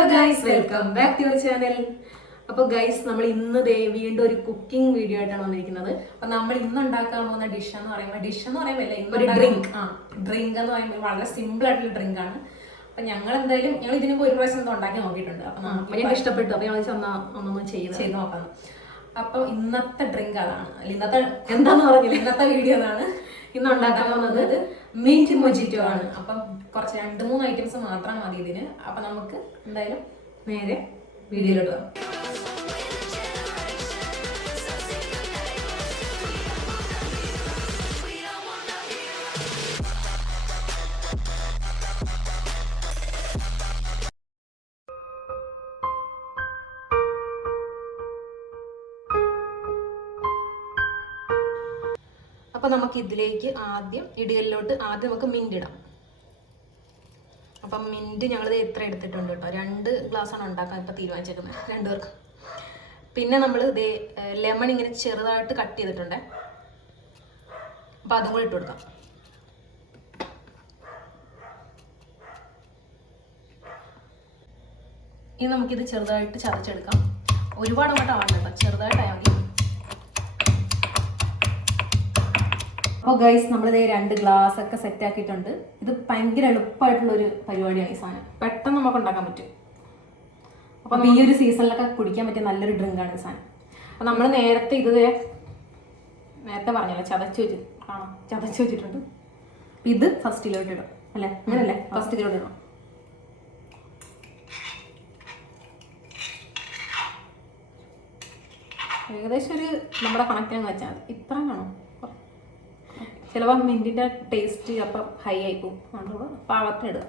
Hello guys, welcome back to your channel. അപ്പോൾ guys, നമ്മൾ ഇന്ന് വീണ്ടും ഒരു കുക്കിംഗ് വീഡിയോ ആയിട്ടാണ് വന്നിരിക്കുന്നത്. അപ്പൊ നമ്മൾ ഇന്ന് ഉണ്ടാക്കാൻ പോകുന്ന ഡിഷ് എന്ന് പറയുമ്പോൾ ഇന്നൊരു ഡ്രിങ്ക് എന്ന് പറയുമ്പോൾ വളരെ സിമ്പിൾ ആയിട്ടുള്ള ഡ്രിങ്ക് ആണ്. അപ്പൊ ഞങ്ങൾ ഇതിനു ഒരു പ്രാവശ്യം ഉണ്ടാക്കി നോക്കിയിട്ടുണ്ട്. അപ്പൊ നമുക്ക് ഇഷ്ടപ്പെട്ടു. അപ്പൊ ഞങ്ങൾ ഒന്നൊന്നും ചെയ്ത് നോക്കാം. അപ്പൊ ഇന്നത്തെ ഡ്രിങ്ക് അതാണ്, ഇന്നത്തെ വീഡിയോ അതാണ്. ഇന്ന് ഉണ്ടാക്കാൻ പോകുന്നത് മിന്റ് മൊജിറ്റോ ആണ്. അപ്പം കുറച്ച് 2-3 ഐറ്റംസ് മാത്രം മതി ഇതിന്. അപ്പൊ നമുക്ക് എന്തായാലും നേരെ വീഡിയോയിലോട്ട് പോകാം. അപ്പൊ നമുക്ക് ഇതിലേക്ക് ഇടികല്ലിലോട്ട് നമുക്ക് മിന്റ് ഇടാം. അപ്പം മിന്റ് ഞങ്ങളിത് എത്ര എടുത്തിട്ടുണ്ട് കേട്ടോ. 2 ഗ്ലാസ്സാണ് ഉണ്ടാക്കാൻ ഇപ്പൊ തീരുമാനിച്ചേക്കുന്നത്, 2 പേർക്ക്. പിന്നെ നമ്മൾ ലെമൺ ഇങ്ങനെ ചെറുതായിട്ട് കട്ട് ചെയ്തിട്ടുണ്ട്. അപ്പൊ അതും കൂടി ഇട്ട് കൊടുക്കാം. ഇനി നമുക്കിത് ചെറുതായിട്ട് ചതച്ചെടുക്കാം. ഒരുപാട് അങ്ങോട്ട് ആവണ്ട കേട്ടോ, ചെറുതായിട്ടായാൽ മതി. അപ്പോൾ ഗൈസ്, നമ്മളിത് 2 ഗ്ലാസ് ഒക്കെ സെറ്റ് ആക്കിയിട്ടുണ്ട്. ഇത് ഭയങ്കര എളുപ്പമായിട്ടുള്ളൊരു പരിപാടിയാണ്. ഈ സാധനം പെട്ടെന്ന് നമുക്ക് ഉണ്ടാക്കാൻ പറ്റും. അപ്പം ഈ ഒരു സീസണിലൊക്കെ കുടിക്കാൻ പറ്റിയ നല്ലൊരു ഡ്രിങ്കാണ് ഈ സാധനം. അപ്പം നമ്മൾ നേരത്തെ പറഞ്ഞല്ലോ, ചതച്ച് വെച്ചിട്ടുണ്ട്. ഇത് ഫസ്റ്റിലോട്ട് ഇടും അല്ലേ? അങ്ങനല്ലേ? ഫസ്റ്റ് ഇതിലോട്ട് ഇടണം. ഏകദേശം നമ്മുടെ കണക്കിന് വെച്ചാൽ മതി. ഇത്ര വേണം. ചിലപ്പോൾ മിന്റിൻ്റെ ടേസ്റ്റ് അപ്പം ഹൈ ആയി പോകും. അതുകൊണ്ട് പാകത്തിനിടുക.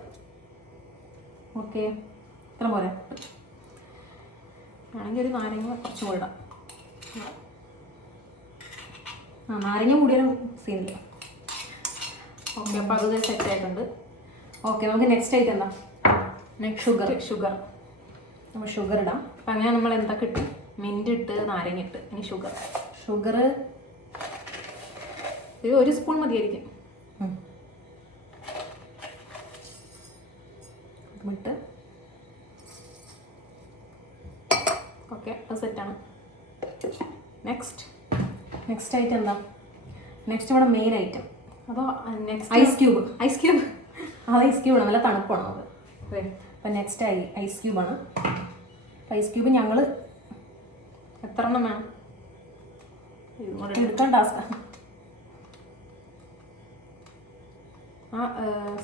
ഓക്കെ, ഇത്ര പോലെ ആണെങ്കിൽ ഒരു നാരങ്ങ കുറച്ചും കൂടെ ഇടാം. നാരങ്ങ കൂടിയാലും സീനില്ല. ഓക്കെ, അപ്പോൾ അത് സെറ്റ് ആയിട്ടുണ്ട്. ഓക്കെ, നമുക്ക് നെക്സ്റ്റ് ആയിട്ട് എന്താ? ഷുഗർ നമ്മൾ ഷുഗർ ഇടാം. അപ്പം അങ്ങനെ നമ്മൾ എന്തൊക്കെ ഇട്ട്? മിന്റ് ഇട്ട്, നാരങ്ങ ഇട്ട്, ഇനി ഷുഗർ ഒരു സ്പൂൺ മതിയായിരിക്കും. ഇട്ട് ഓക്കെ, അത് സെറ്റാണ്. നെക്സ്റ്റ് ഐറ്റം എന്താ? നെക്സ്റ്റ് നമ്മുടെ മെയിൻ ഐറ്റം. അപ്പോൾ ഐസ് ക്യൂബ് ആണ്. നല്ല തണുപ്പാണ് അത്. അപ്പം നെക്സ്റ്റ് ഐസ് ക്യൂബാണ്. ഐസ് ക്യൂബ് ഞങ്ങൾ എത്ര എണ്ണം വേണം എടുക്കാൻ? ടാസ്ക്.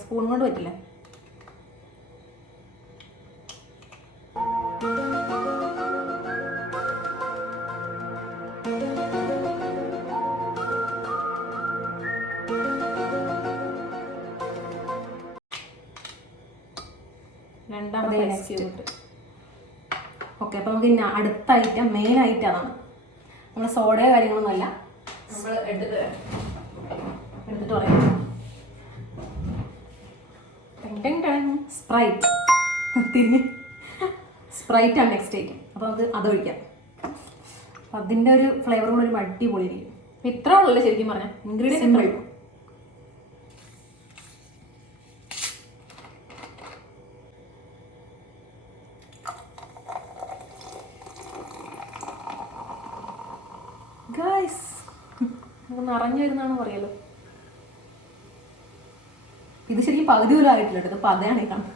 സ്പൂൺ കൊണ്ട് പറ്റില്ല. രണ്ടാമത്തെ ഐസ് ക്യൂബ് ഇട്ട്. ഓക്കെ, അപ്പോൾ നമുക്ക് അടുത്ത ഐറ്റം, മെയിൻ ഐറ്റം അതാണ്. നമ്മൾ സോഡയോ കാര്യങ്ങളൊന്നും അല്ല, നമ്മൾ എടുത്തിട്ട് പറയാം. സ്പ്രൈറ്റ് ആണ് നെക്സ്റ്റ് ഐറ്റം. അപ്പോൾ അതൊഴിക്കാം. അപ്പം അതിൻ്റെ ഒരു ഫ്ലേവർ കൂടെ ഒരു അടിപൊളി ഇരിക്കും. ഇത്ര ഉള്ളല്ലേ ശരിക്കും പറഞ്ഞാൽ ഇൻഗ്രീഡിയൻസ് എത്ര? ഗൈസ്, നിറഞ്ഞു വരുന്നതാണ് പറയല്ലോ. ഇത് ശരിക്കും പകുതി പോലും ആയിട്ടില്ല കേട്ടോ. അപ്പം അതാണ് ഈ കാണുന്നത്.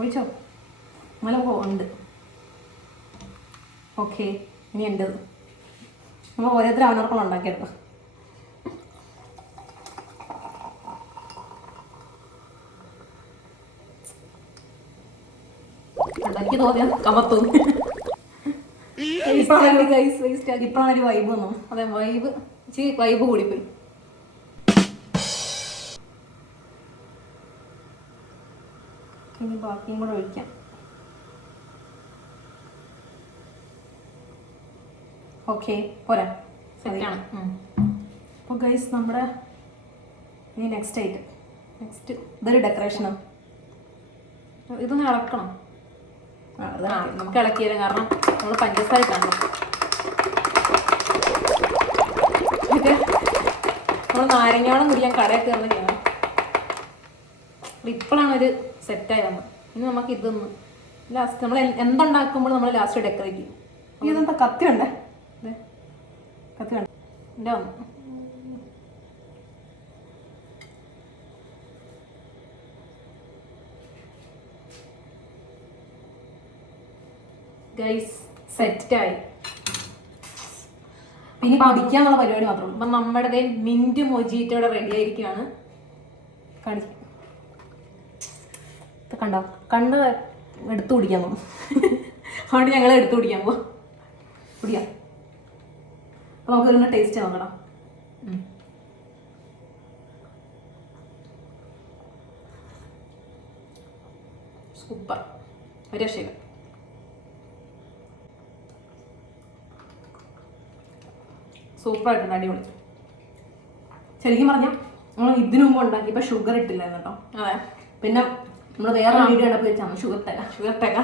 ഒഴിച്ചോ? നല്ല ഉണ്ട്. ഓക്കെ, ഇനി എൻ്റെത്. നമ്മൾ ഓരോരുത്തരും അവനവർക്കുള്ള ഉണ്ടാക്കിയെടുക്കാം. എനിക്ക് തോന്നിയ കമത്തും. ഇപ്പോഴാണ് ഒരു വൈബ് വന്നു. അതെ, വൈബ് കൂടിപ്പോയി. ഇനി ബാക്കിയും കൂടെ ഒഴിക്കാം. ഓക്കെ, പോരാ, സെറ്റാണ്. അപ്പോൾ ഗൈസ്, നമ്മുടെ ഇനി നെക്സ്റ്റ് ഐറ്റം. ഇതൊരു ഡെക്കറേഷനാണ്. ഇതൊന്ന് ഇളക്കണം. നമുക്ക് ഇളക്കിയത് കാരണം നമ്മൾ പഞ്ചസാര കാണണം. നമ്മൾ നാരങ്ങാവെള്ളം കുടിക്കാൻ കടയിൽ കയറുന്ന ചെയ്യണം. ഇപ്പോഴാണ് ഒരു സെറ്റായി വന്നത്. ഇനി നമുക്ക് ഇതൊന്ന് ലാസ്റ്റ് നമ്മൾ എന്തുണ്ടാക്കുമ്പോൾ നമ്മൾ ലാസ്റ്റ് ഡെക്കറേറ്റ് ചെയ്യും. ഇതെന്താ കത്തി ഉണ്ടേ, കത്തി ഉണ്ട് എൻ്റെ വന്നു. ഗൈസ് സെറ്റായി. പിന്നെ പഠിക്കാന്നുള്ള പരിപാടി മാത്രമേ ഉള്ളൂ. അപ്പം നമ്മുടെ മിന്റ് മൊജീറ്റോടെ റെഡി ആയിരിക്കുകയാണ്. കാണിക്കും കണ്ടോ, കണ്ണ് എടുത്തു കുടിക്കാൻ പോകും. അതുകൊണ്ട് ഞങ്ങൾ എടുത്തു കുടിക്കാൻ പോകും. കുടിക്കാം. അപ്പോൾ നമുക്കൊന്ന് ടേസ്റ്റ് നോക്കണം. സൂപ്പർ, ഒരു രക്ഷയില്ല. സൂപ്പറായിട്ടുണ്ട്, അടിപൊളി. ശരിക്കും പറഞ്ഞാൽ നമ്മൾ ഇതിനു മുമ്പ് ഉണ്ടാക്കിയപ്പോൾ ഷുഗർ ഇട്ടില്ലായിരുന്നു കേട്ടോ. അതെ, പിന്നെ നമ്മൾ വേറെ വീഡിയോ കണ്ടപ്പോൾ വെച്ചാൽ ഷുഗർ ടെക്ക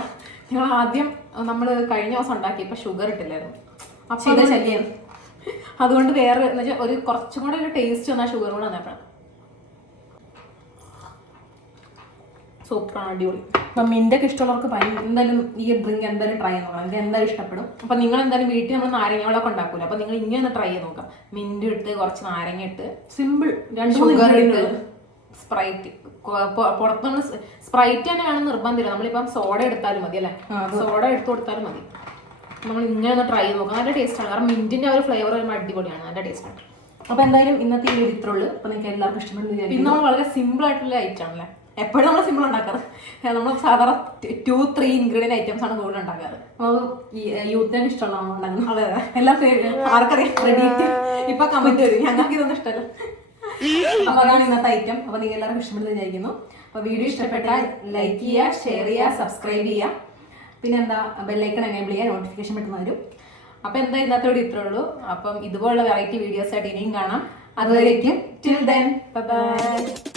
ഞങ്ങൾ ആദ്യം നമ്മൾ കഴിഞ്ഞ ദിവസം ഉണ്ടാക്കിയപ്പോൾ ഷുഗർ ഇട്ടില്ലായിരുന്നു. അപ്പോൾ ഇത് ശല്യം, അതുകൊണ്ട് വേറെ എന്ന് വെച്ചാൽ ഒരു കുറച്ചും കൂടെ ഒരു ടേസ്റ്റ് വന്നാൽ ഷുഗർ കൂടെ വന്നപ്പോഴാണ്. സൂപ്പറാണ്, അടിപൊളി. അപ്പം മിൻ്റൊക്കെ ഇഷ്ടമുള്ളവർക്ക് എന്തായാലും ഈ ഡ്രിങ്ക് എന്തായാലും ട്രൈ ചെയ്ത് നോക്കണം. എനിക്ക് എന്തായാലും ഇഷ്ടപ്പെടും. അപ്പം നിങ്ങൾ എന്തായാലും വീട്ടിൽ നമ്മൾ നാരങ്ങ വെള്ളമൊക്കെ ഉണ്ടാക്കൂല, അപ്പം നിങ്ങൾ ഇങ്ങനെ ഒന്ന് ട്രൈ ചെയ്ത് നോക്കാം. മിൻ്റ് ഇട്ട് കുറച്ച് നാരങ്ങ ഇട്ട് സിമ്പിൾ, 2 ഷുഗർ ഇട്ട് സ്പ്രൈറ്റ്. പുറത്ത് നമ്മൾ സ്പ്രൈറ്റ് തന്നെ വേണം നിർബന്ധമില്ല. നമ്മളിപ്പം സോഡ എടുത്താലും മതി അല്ലേ, സോഡ എടുത്തു കൊടുത്താലും മതി. നമ്മൾ ഇങ്ങനെ ഒന്ന് ട്രൈ ചെയ്ത് നോക്കാം. നല്ല ടേസ്റ്റാണ്, കാരണം മിൻറ്റിൻ്റെ ഒരു ഫ്ലേവർ വരുമ്പോൾ അടിപൊളിയാണ്, നല്ല ടേസ്റ്റാണ്. അപ്പോൾ എന്തായാലും ഇന്നത്തെ ഈ ഇത്രയുള്ളൂ. അപ്പോൾ നിങ്ങൾക്ക് എല്ലാവർക്കും ഇഷ്ടപ്പെടുന്നു. പിന്നെ നമ്മൾ വളരെ സിമ്പിൾ ആയിട്ടുള്ള ഐറ്റം ആണല്ലേ, എപ്പോഴും നമ്മൾ സിമ്പിൾ ഉണ്ടാക്കാറ്. നമ്മൾ സാധാരണ 2-3 ഇൻഗ്രീഡിയൻറ്റ് ഐറ്റംസ് ആണ് കൂടുതൽ ഉണ്ടാക്കാറ്. നമുക്ക് യൂത്തിനൊക്കെ ഇഷ്ടമുള്ളതാണ് ഉണ്ടാക്കുന്നത്. അതെ അതെ, എല്ലാം ആർക്കറിയാം, റെഡിറ്റ് ഇപ്പം കമൻറ്റ് വരും, ഞങ്ങൾക്ക് ഇതൊന്നും ഇഷ്ടമല്ല. അപ്പോൾ അതാണ് ഇന്നത്തെ ഐറ്റം. അപ്പോൾ നിങ്ങൾ എല്ലാവർക്കും ഇഷ്ടപ്പെടുന്നു വിചാരിക്കുന്നു. അപ്പോൾ വീഡിയോ ഇഷ്ടപ്പെട്ടാൽ ലൈക്ക് ചെയ്യുക, ഷെയർ ചെയ്യുക, സബ്സ്ക്രൈബ് ചെയ്യുക. പിന്നെ എന്താ, ബെല്ലൈക്കൺ എനേബിൾ ചെയ്യുക, നോട്ടിഫിക്കേഷൻ പെട്ടെന്ന് വരും. അപ്പോൾ എന്താ ഇന്നത്തോടെ ഇത്രേ ഉള്ളൂ. അപ്പം ഇതുപോലുള്ള വെറൈറ്റി വീഡിയോസ് ആയിട്ട് ഇനിയും കാണാം. അതുവരേക്കും ടിൽ ദെൻ ബൈ.